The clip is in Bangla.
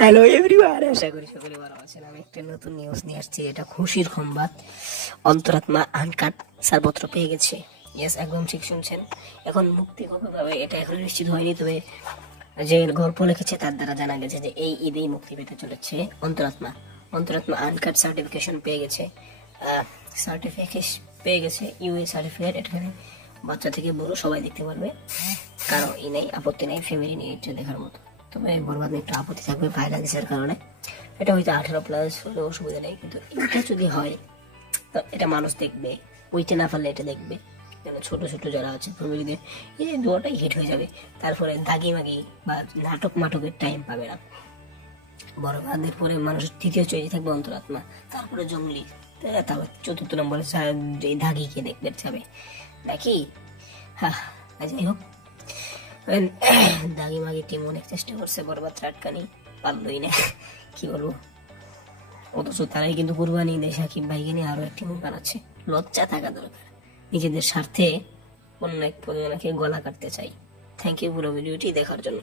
হ্যালো এভরিওয়ান, আশা করি সকলে ভালো আছেন। আমি একটা নতুন নিউজ নিয়ে আসছি। এটা খুশির সংবাদ। অন্তরাত্মা আনকাট ছাড়পত্র পেয়ে গেছে। ইয়েস, একদম ঠিক শুনছেন। এখন মুক্তি কবে পাবে এটা এখন নিশ্চিত হয়নি, তবে যে গল্প লিখেছে তার দ্বারা জানা গেছে যে এই ঈদেই মুক্তি পেতে চলেছে অন্তরাত্মা। অন্তরাত্মা আনকাট সার্টিফিকেশন পেয়ে গেছে। UA certificate. এখানে বাচ্চা থেকে বড় সবাই দেখতে পারবে, কারো নেই, আপত্তি নেই, ফ্যামিলি নিয়ে এটা দেখার মতো। তবে বরবাদ একটু আপত্তি থাকবে ভাইরাসের কারণে। এটা হয়তো 18+ হলে অসুবিধা নেই, কিন্তু এটা যদি হয় তো এটা মানুষ দেখবে, ওইটা না পারলে এটা দেখবে। যেন ছোট ছোট যারা আছে ফ্যামিলিদের এই দুটাই হিট হয়ে যাবে। তারপরে দাগি মাগি বা নাটক মাটকের টাইম পাবে না। বরবাদের পরে মানুষের তৃতীয় চরিত্রে থাকবে অন্তরাত্মা, তারপরে জঙ্গলি, তারপর চতুর্থ নম্বরে দাগিকে দেখবে যাবে নাকি। হ্যাঁ, যাই হোক, দাগি মাগি টিম অনেক চেষ্টা করছে বরবাদ আটকানি, পারলই না। কি বলবো, অথচ তারাই কিন্তু কুরবানি দেয় সাকিব ভাইকে নিয়ে আরো একটি মুখ বানাচ্ছে। লজ্জা থাকা দরকার। নিজেদের স্বার্থে অন্য এক প্রযোজনাকে গলা কাটতে চাই। থ্যাংক ইউ পুরো ভিডিওটি দেখার জন্য।